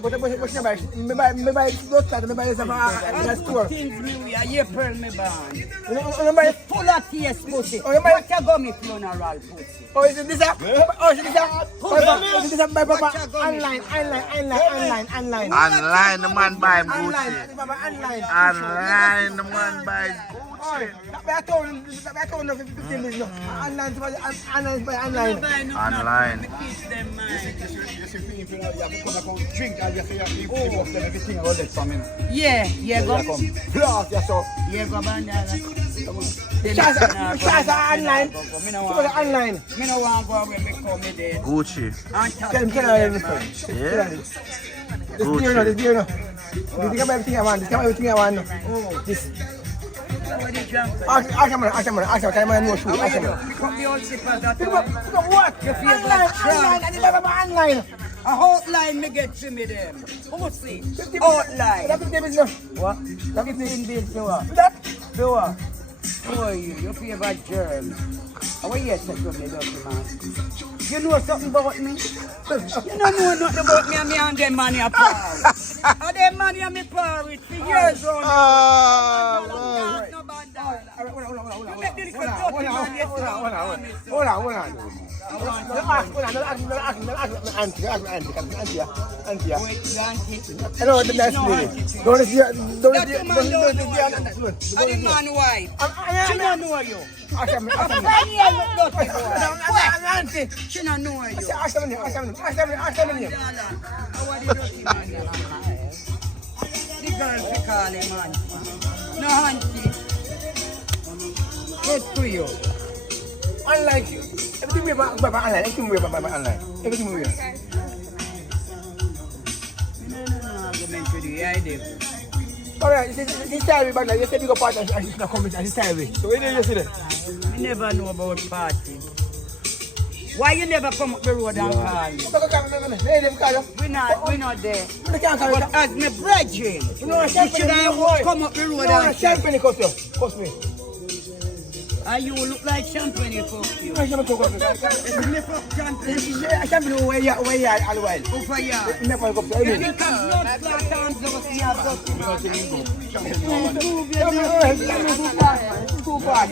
But me buy those clothes, me buy this in a store. Things me wear, April me born. You buy Full of taste pussy. Oh, you buy- What you go me funeral pussy? Oh, is it this a? Oh, is it this a? Is it this a buy Papa? What you got me? Online. Online, the man buy Gucci. Online. Online, the man buy Gucci. I told him 15 minutes. Online. Online. Me kiss them man. Drink and you say you off them everything all that from him. Yeah, go. Blast yourself. Yeah, go bandana. Shots are online. Me no Shots want. are online. Me no want go away. Me come me there. Gucci. And touch Tell him, them, man. Yeah. This beer, no. This is everything I want. This. What the jump? Ask him, can I know shoes? Ask him. Pick up the old slippers that Pick one. up what? You feel Online, like tramp. and you never buy online. A hotline me get to me them. Who see? 50 Hotline. That's 50 business. What? That is in this one. That? Do what? Who are you? Your favorite germs. How are you set up me, dirty man? You know something about me? You don't know nothing about me and me and them money apart. And them money and me par with for years on. Oh, No bad dollar. Hold You make the little dirty man yesterday. on. Auntie. Wait, Yankee. Hello, the nice lady. Don't see. I didn't man wife. She don't know you. Ask him. A 5 years look dirty boy. Auntie. She don't know you. Ask him. The girl fi call him auntie. No auntie. Good for you. Unlike you. Everything we buy online. Everything we buy online. Everything we buy. No argument with you, I do. Alright, this time we back now. You said you go party and she's not coming and this time we. So where did you see that? Me never know about party. Why you never come up the road and call me? We not there. But as me brethren, you should have come up the road and say, champagne cost me. and you look like champagne you fuck you. Champagne cost me. If me fuck champagne, Champagne where you all the while. go for ya. Me for go to If any. you can blood clot and blood, you have got to. Too bad.